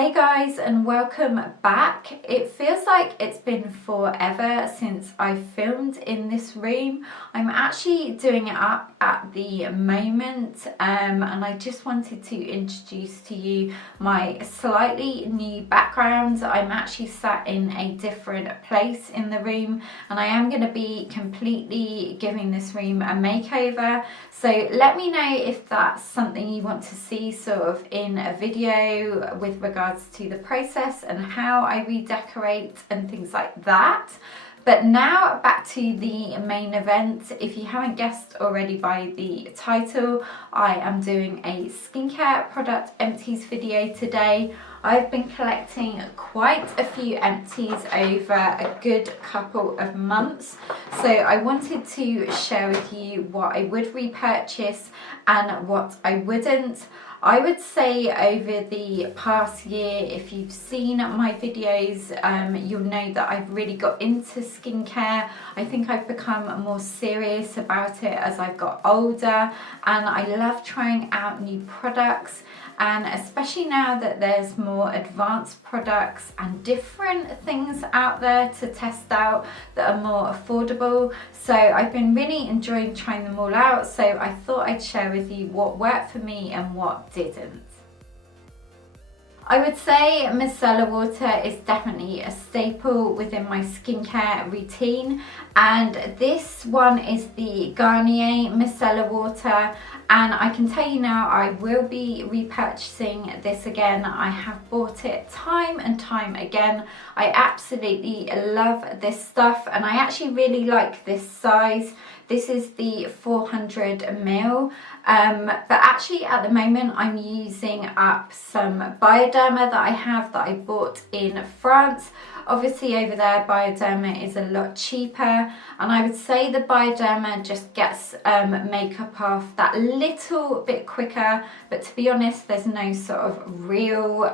Hey guys, and welcome back. It feels like it's been forever since I filmed in this room. I'm actually doing it up at the moment and I just wanted to introduce to you my slightly new background. I'm actually sat in a different place in the room and I am going to be completely giving this room a makeover. So let me know if that's something you want to see sort of in a video with regards to the process and how I redecorate and things like that. But now back to the main event. If you haven't guessed already by the title, I am doing a skincare product empties video today. I've been collecting quite a few empties over a good couple of months, so I wanted to share with you what I would repurchase and what I wouldn't. I would say over the past year, if you've seen my videos, you'll know that I've really got into skincare. I think I've become more serious about it as I've got older, and I love trying out new products. And especially now that there's more advanced products and different things out there to test out that are more affordable. So I've been really enjoying trying them all out. So I thought I'd share with you what worked for me and what didn't. I would say micellar water is definitely a staple within my skincare routine, and this one is the Garnier micellar water, and I can tell you now I will be repurchasing this again. I have bought it time and time again. I absolutely love this stuff and I actually really like this size. This is the 400 ml, but actually at the moment I'm using up some Bioderma that I have that I bought in France. Obviously over there Bioderma is a lot cheaper, and I would say the Bioderma just gets makeup off that little bit quicker, but to be honest there's no sort of real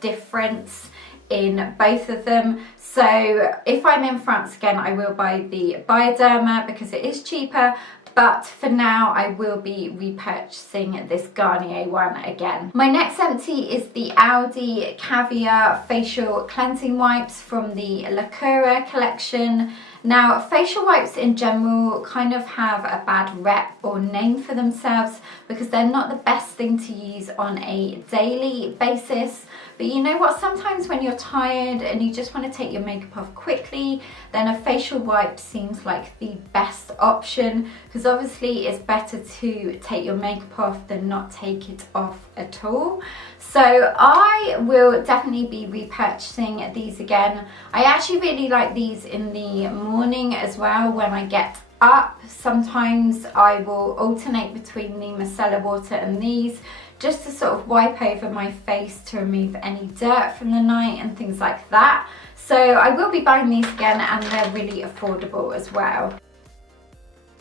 difference in both of them. So if I'm in France again, I will buy the Bioderma because it is cheaper, but for now I will be repurchasing this Garnier one again. My next empty is the Aldi Caviar facial cleansing wipes from the Lacura collection. Now, facial wipes in general kind of have a bad rep or name for themselves because they're not the best thing to use on a daily basis. But you know what, sometimes when you're tired and you just want to take your makeup off quickly, then a facial wipe seems like the best option, because obviously it's better to take your makeup off than not take it off at all. So I will definitely be repurchasing these again. I actually really like these in the morning as well when I get up. Sometimes I will alternate between the micellar water and these, just to sort of wipe over my face to remove any dirt from the night and things like that. So I will be buying these again, and they're really affordable as well.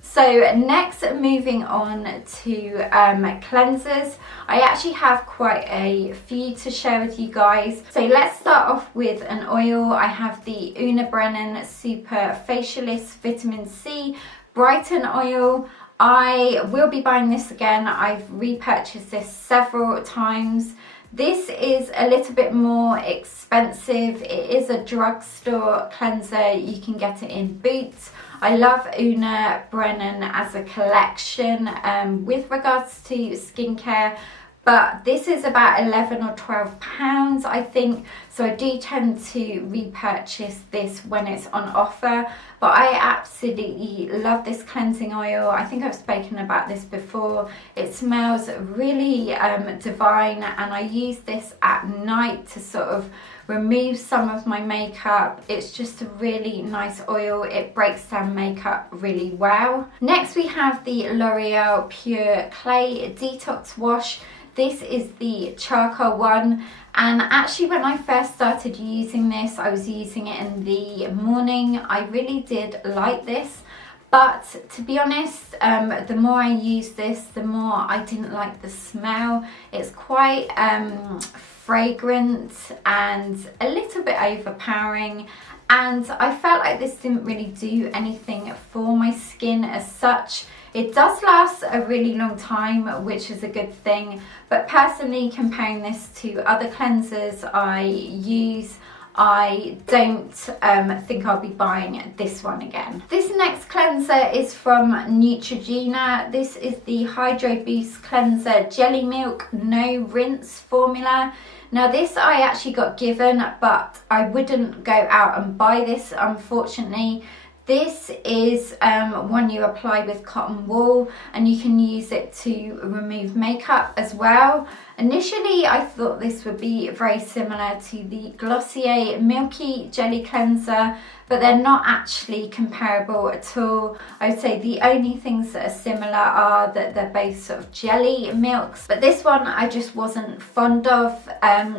So next, moving on to cleansers. I actually have quite a few to share with you guys. So let's start off with an oil. I have the Brennan Super Facialist Vitamin C Brighten oil. I will be buying this again. I've repurchased this several times. This is a little bit more expensive. It is a drugstore cleanser. You can get it in Boots. I love Brennan as a collection with regards to skincare, but this is about 11 or 12 pounds, I think. So I do tend to repurchase this when it's on offer, but I absolutely love this cleansing oil. I think I've spoken about this before. It smells really divine, and I use this at night to sort of remove some of my makeup. It's just a really nice oil. It breaks down makeup really well. Next we have the L'Oreal Pure Clay Detox Wash. This is the charcoal one, and actually when I first started using this, I was using it in the morning. I really did like this, but to be honest, the more I used this, the more I didn't like the smell. It's quite fragrant and a little bit overpowering, and I felt like this didn't really do anything for my skin as such. It does last a really long time, which is a good thing, but personally, comparing this to other cleansers I use, I don't think I'll be buying this one again. This next cleanser is from Neutrogena. This is the Hydro Boost Cleanser Jelly Milk No Rinse formula. Now this I actually got given, but I wouldn't go out and buy this, unfortunately. This is one you apply with cotton wool, and you can use it to remove makeup as well. Initially I thought this would be very similar to the Glossier Milky Jelly Cleanser, but they're not actually comparable at all. I would say the only things that are similar are that they're both sort of jelly milks, but this one I just wasn't fond of.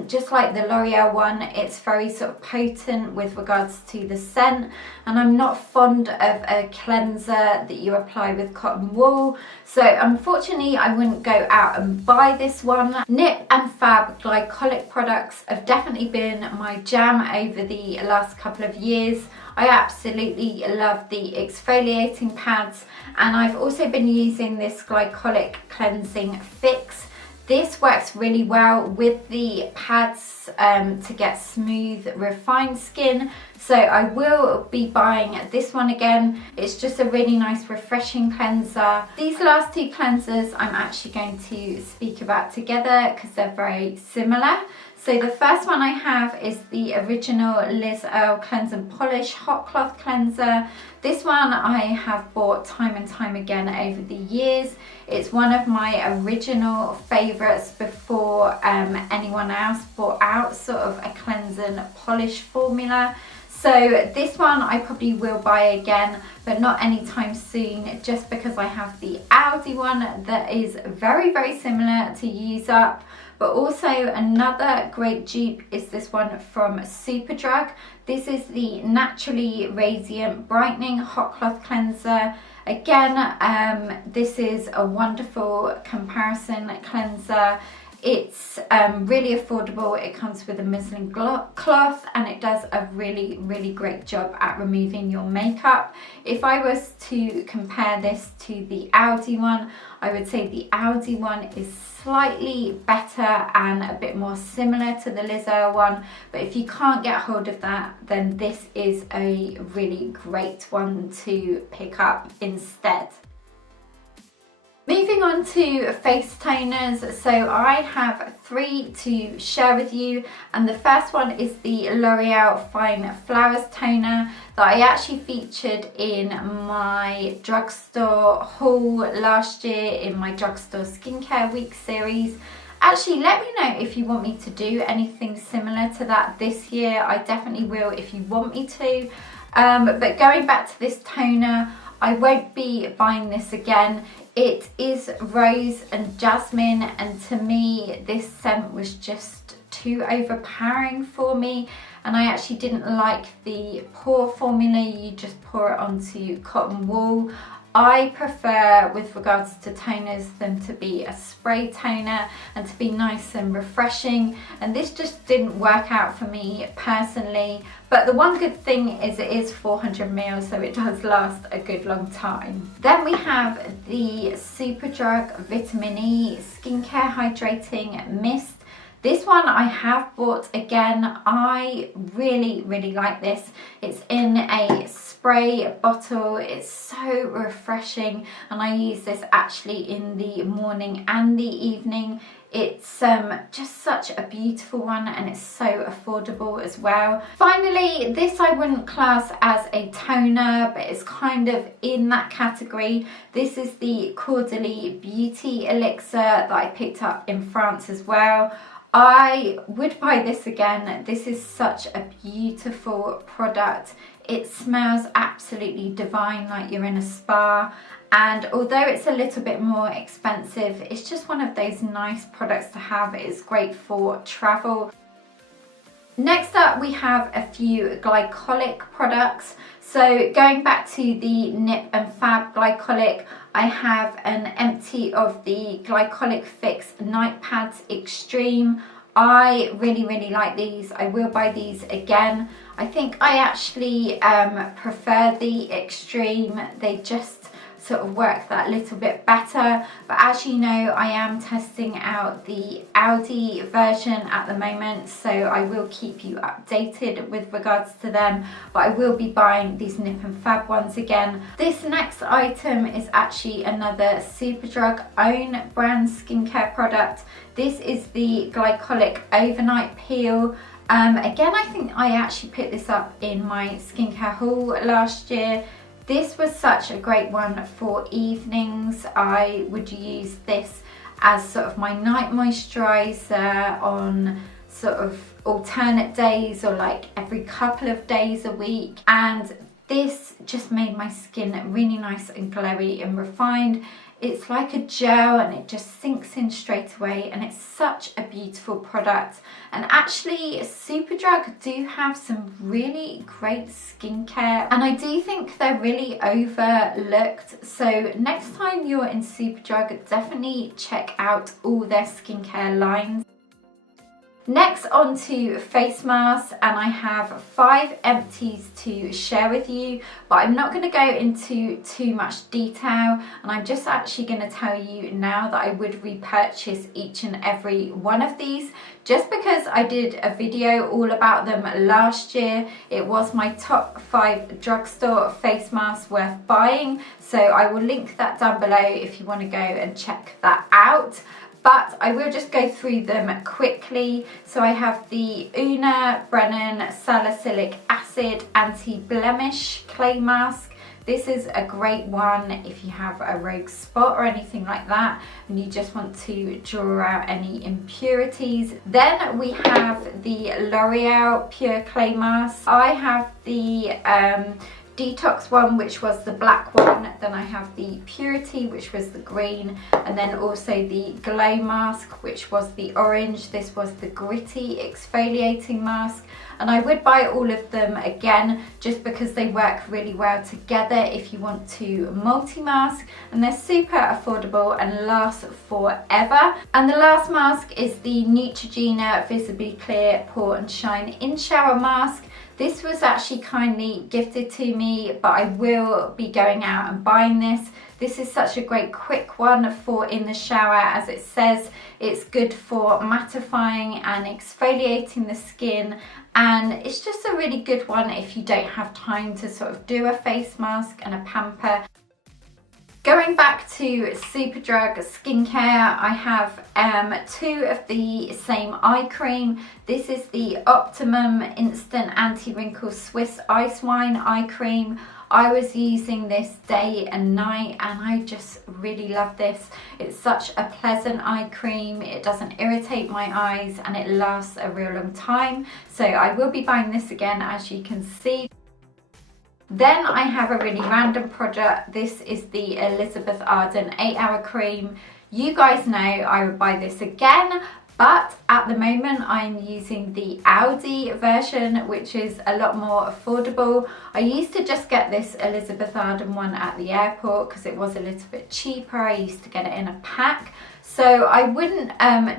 Just like the L'Oreal one, it's very sort of potent with regards to the scent, and I'm not fond of a cleanser that you apply with cotton wool, so unfortunately I wouldn't go out and buy this one. Nip and Fab Glycolic products have definitely been my jam over the last couple of years. I absolutely love the exfoliating pads, and I've also been using this Glycolic cleansing fix. This works really well with the pads to get smooth, refined skin, so I will be buying this one again. It's just a really nice refreshing cleanser. These last two cleansers I'm actually going to speak about together because they're very similar. So the first one I have is the original Liz Earle Cleanse and Polish Hot Cloth Cleanser. This one I have bought time and time again over the years. It's one of my original favourites before anyone else brought out sort of a cleanse and polish formula. So this one I probably will buy again, but not anytime soon, just because I have the Aldi one that is very, very similar to Use Up. But also another great dupe is this one from Superdrug. This is the Naturally Radiant Brightening Hot Cloth Cleanser. Again, this is a wonderful comparison cleanser. It's really affordable. It comes with a muslin cloth, and it does a really, really great job at removing your makeup. If I was to compare this to the Aldi one, I would say the Aldi one is slightly better and a bit more similar to the Liz Earle one, but if you can't get hold of that, then this is a really great one to pick up instead. Moving on to face toners, so I have 3 to share with you, and the first one is the L'Oreal Fine Flowers Toner that I actually featured in my drugstore haul last year in my drugstore skincare week series. Actually, let me know if you want me to do anything similar to that this year. I definitely will if you want me to. But going back to this toner, I won't be buying this again. It is rose and jasmine, and to me this scent was just too overpowering for me, and I actually didn't like the Pore formula. You just pour it onto cotton wool. I prefer, with regards to toners, them to be a spray toner and to be nice and refreshing, and this just didn't work out for me personally. But the one good thing is it is 400 ml, so it does last a good long time. Then we have the Superdrug Vitamin E Skincare Hydrating Mist. This one I have bought again. I really, really like this. It's in a spray bottle. It's so refreshing, and I use this actually in the morning and the evening. It's just such a beautiful one, and it's so affordable as well. Finally, this I wouldn't class as a toner, but it's kind of in that category. This is the Caudalie Beauty Elixir that I picked up in France as well. I would buy this again. This is such a beautiful product. It smells absolutely divine, like you're in a spa. And although it's a little bit more expensive, it's just one of those nice products to have. It's great for travel. Next up, we have a few glycolic products. So going back to the Nip and Fab Glycolic, I have an empty of the Glycolic Fix Night Pads Extreme. I really, really like these. I will buy these again. I think I actually prefer the Extreme. They just sort of work that little bit better. But as you know, I am testing out the Aldi version at the moment, so I will keep you updated with regards to them, but I will be buying these Nip and Fab ones again. This next item is actually another Superdrug own brand skincare product. This is the Glycolic Overnight Peel. Again, I think I actually picked this up in my skincare haul last year. This was such a great one for evenings. I would use this as sort of my night moisturizer on sort of alternate days or like every couple of days a week, and this just made my skin really nice and glowy and refined. It's like a gel and it just sinks in straight away, and it's such a beautiful product. And actually Superdrug do have some really great skincare, and I do think they're really overlooked. So next time you're in Superdrug, definitely check out all their skincare lines. Next, on to face masks, and I have 5 empties to share with you, but I'm not going to go into too much detail, and I'm just actually going to tell you now that I would repurchase each and every one of these, just because I did a video all about them last year. It was my top 5 drugstore face masks worth buying, so I will link that down below if you want to go and check that out. But I will just go through them quickly. So I have the Brennan Salicylic Acid Anti-Blemish Clay Mask. This is a great one if you have a rogue spot or anything like that and you just want to draw out any impurities. Then we have the L'Oreal Pure Clay Mask. I have the Detox one, which was the black one. Then I have the Purity, which was the green, and then also the Glow Mask, which was the orange. This was the Gritty Exfoliating Mask, and I would buy all of them again just because they work really well together if you want to multi-mask, and they're super affordable and last forever. And the last mask is the Neutrogena Visibly Clear Pore and Shine In Shower Mask. This was actually kindly gifted to me, but I will be going out and buying this. This is such a great quick one for in the shower, as it says it's good for mattifying and exfoliating the skin, and it's just a really good one if you don't have time to sort of do a face mask and a pamper. Going back to Superdrug skincare, I have 2 of the same eye cream. This is the Optimum Instant Anti-Wrinkle Swiss Ice Wine Eye Cream. I was using this day and night and I just really love this. It's such a pleasant eye cream. It doesn't irritate my eyes and it lasts a real long time. So I will be buying this again, as you can see. Then I have a really random product. This is the Elizabeth Arden 8-Hour Cream. You guys know I would buy this again, but at the moment I'm using the Aldi version, which is a lot more affordable. I used to just get this Elizabeth Arden one at the airport because it was a little bit cheaper. I used to get it in a pack. So I wouldn't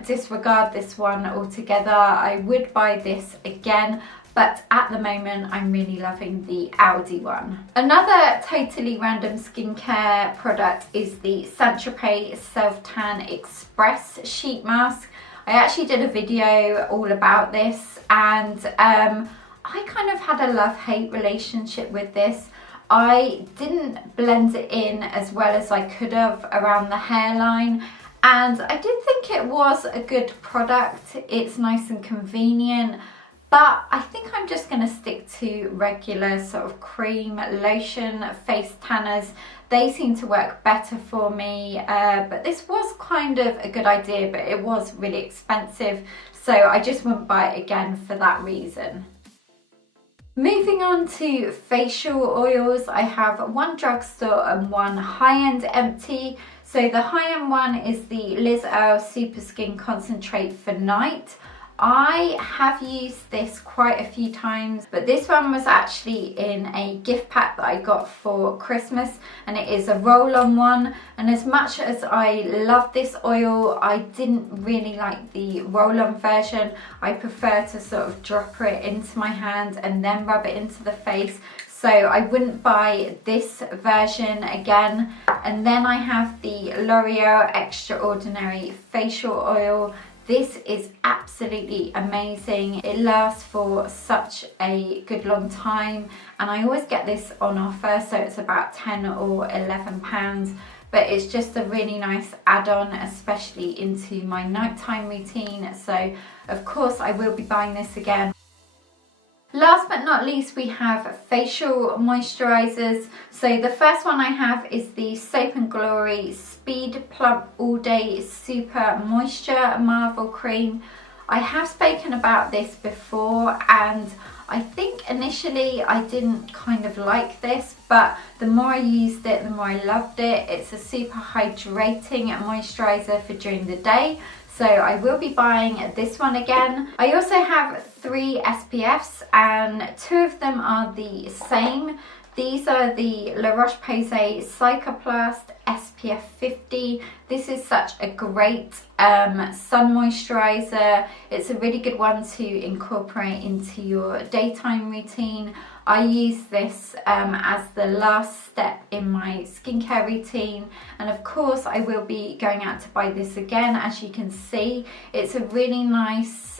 disregard this one altogether. I would buy this again, but at the moment I'm really loving the Aldi one. Another totally random skincare product is the Saint Tropez Self Tan Express Sheet Mask. I actually did a video all about this, and I kind of had a love-hate relationship with this. I didn't blend it in as well as I could have around the hairline, and I did think it was a good product. It's nice and convenient, but I think I'm just going to stick to regular sort of cream, lotion, face tanners. They seem to work better for me, but this was kind of a good idea, but it was really expensive, so I just wouldn't buy it again for that reason. Moving on to facial oils, I have 1 drugstore and 1 high-end empty. So the high-end one is the Liz Earle Super Skin Concentrate for Night. I have used this quite a few times, but this one was actually in a gift pack that I got for Christmas, and it is a roll-on one. And as much as I love this oil, I didn't really like the roll-on version. I prefer to sort of drop it into my hand and then rub it into the face. So so I wouldn't buy this version again. And then I have the L'Oreal Extraordinary Facial Oil. This is absolutely amazing. It lasts for such a good long time, and I always get this on offer, so it's about £10 or £11. But it's just a really nice add-on, especially into my nighttime routine. So of course I will be buying this again. Last but not least, we have facial moisturizers. So the first one I have is the Soap & Glory Speed Plump All Day Super Moisture Marvel Cream. I have spoken about this before, and I think initially I didn't kind of like this, but the more I used it, the more I loved it. It's a super hydrating moisturizer for during the day. So I will be buying this one again. I also have 3 SPFs, and 2 of them are the same. These are the La Roche-Posay Cicaplast SPF 50. This is such a great sun moisturizer. It's a really good one to incorporate into your daytime routine. I use this as the last step in my skincare routine, and of course I will be going out to buy this again. As you can see, it's a really nice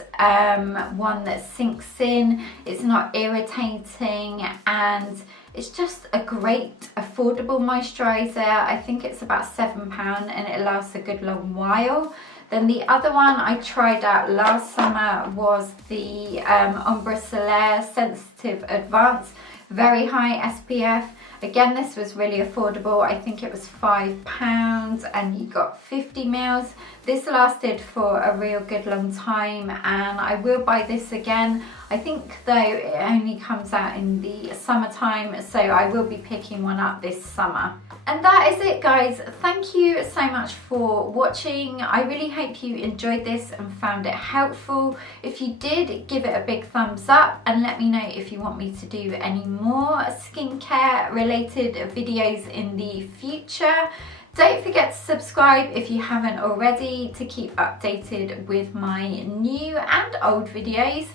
one that sinks in. It's not irritating, and it's just a great affordable moisturizer. I think it's about £7 and it lasts a good long while. Then the other one I tried out last summer was the Ombre Solaire Sensitive Advanced, very high SPF. Again, this was really affordable. I think it was £5 and you got 50 mils. This lasted for a real good long time, and I will buy this again. I think though it only comes out in the summertime, so I will be picking one up this summer. And that is it, guys. Thank you so much for watching. I really hope you enjoyed this and found it helpful. If you did, give it a big thumbs up and let me know if you want me to do any more skincare related videos in the future. Don't forget to subscribe if you haven't already to keep updated with my new and old videos.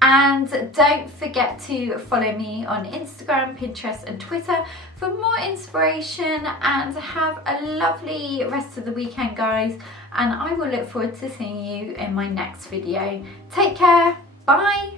And don't forget to follow me on Instagram, Pinterest and Twitter for more inspiration, and have a lovely rest of the weekend, guys. And I will look forward to seeing you in my next video. Take care. Bye.